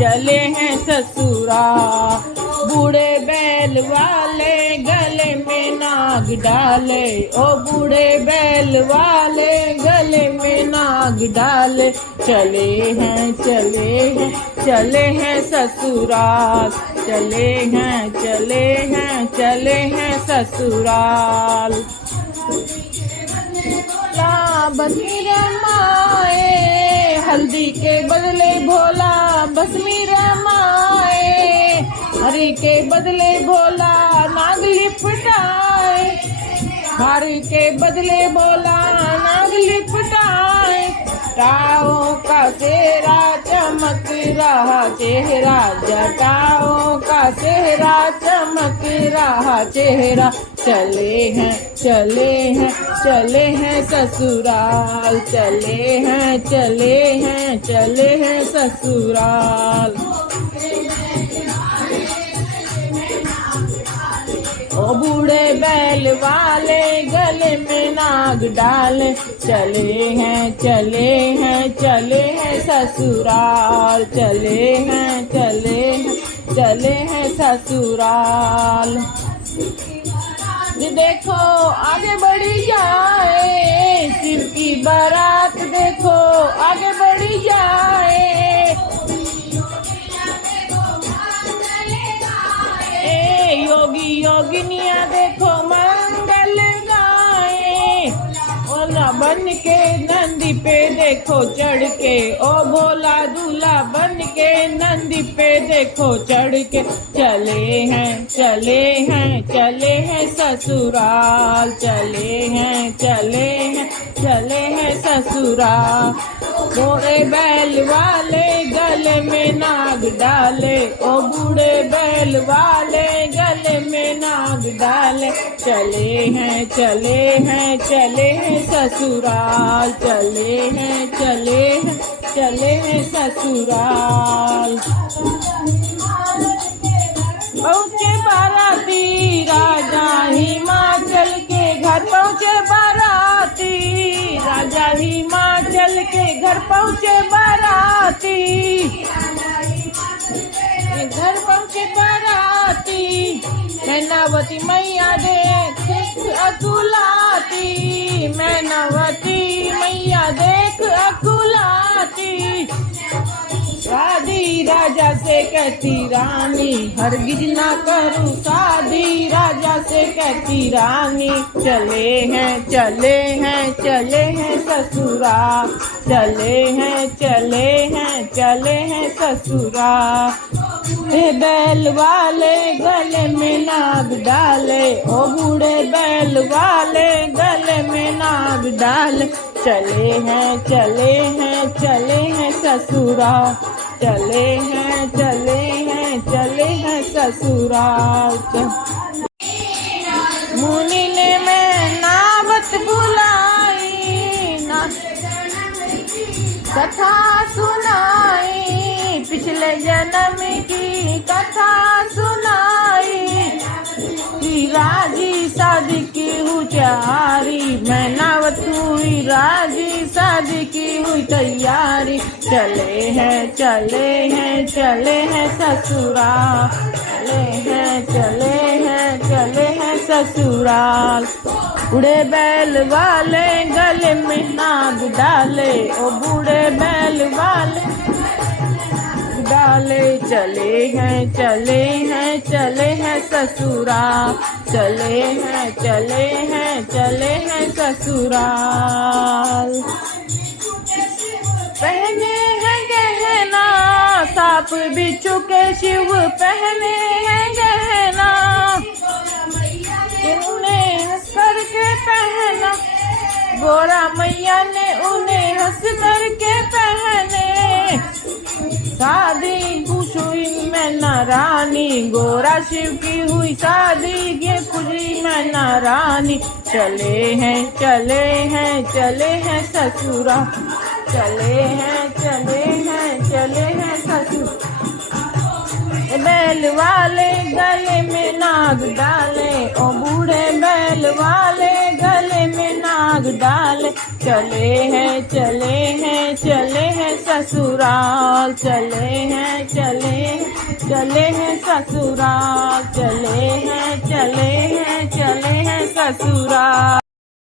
चले हैं ससुराल। बूढ़े बैल वाले गले में नाग डाले, ओ बूढ़े बैल वाले गले में नाग डाले। चले हैं चले हैं चले हैं ससुराल, चले हैं चले हैं चले हैं ससुराल। बस मेरे माए हल्दी के बदले भोला, बस मेरे माए हरी के बदले भोला नाग लिपटाए, हरी के बदले भोला नाग लिपटाए। जटाओं का सेहरा चमक रहा चेहरा, जटाओं का सेहरा चमक रहा चेहरा। चले हैं चले हैं चले हैं ससुराल, चले हैं चले हैं चले हैं ससुराल। ओ बूढ़े बैल वाले गले में नाग डाले, चले हैं चले हैं चले हैं ससुराल, चले हैं चले हैं चले हैं ससुराल। देखो आगे बढ़ी जाए शिव की बारात, देखो आगे बढ़ी जाए। योगी योगिनिया देखो मंगल गाए, ओला बन के नंदी पे देखो चढ़ के, ओ भोला दूल्हा बन के नंदी पे देखो चढ़ के। चले हैं चले हैं चले हैं ससुराल, चले हैं चले हैं चले हैं ससुराल। बूढ़े बैल वाले गले में नाग डाले, ओ बूढ़े बैल वाले गले में नाग डाले। चले हैं चले हैं चले हैं ससुराल, चले हैं चले हैं चले हैं ससुराल। पहुँचे बाराती राजा हिमाचल के घर, पहुँचे बाराती राजा हिमाचल के घर, पहुँचे बाराती घर पहुँचे बाराती। मैनावती मैया देख अकुलाती, मैनावती मैया देख अकुलाती। शादी राजा से कहती रानी, हरगिज ना करूँ शादी राजा से कहती रानी। चले हैं चले हैं चले हैं ससुराल, चले हैं चले हैं चले हैं ससुराल। बैल वाले गले में नाग डाले, ओ बूढ़े बैल वाले गले में नाग डाले। चले हैं चले हैं चले हैं ससुराल, चले हैं चले हैं चले हैं ससुराल। मुनि ने मैं नावत बुलाई ना कथा सुनाई, पिछले जन्म की कथा सुनाई। राजी शादी की हुई तैयारी, मैं नावत हुई राजी शादी की हुई तैयारी। चले हैं चले हैं चले हैं ससुराल, चले हैं चले हैं चले हैं ससुराल। बूढ़े बैल वाले गले में नाग डाले, ओ बूढ़े बैल वाले डाले। चले हैं चले हैं चले हैं ससुराल, चले हैं चले हैं चले हैं ससुराल। पहने हैं गहना सांप बिच्छू के शिव, पहने हैं गहना उन्हें हंस करके पहना, गोरा मैया ने उन्हें हंस करके पहने। शादी खुशी मैना रानी, गोरा शिव की हुई शादी ये खुशी मैना रानी। चले हैं चले हैं चले हैं ससुराल, चले हैं चले हैं चले हैं ससुराल। बैल वाले गले में नाग डाले, ओ बूढ़े बैल वाले गले में नाग डाले। चले हैं चले हैं चले हैं ससुराल, चले हैं ससुराल, चले हैं ससुराल।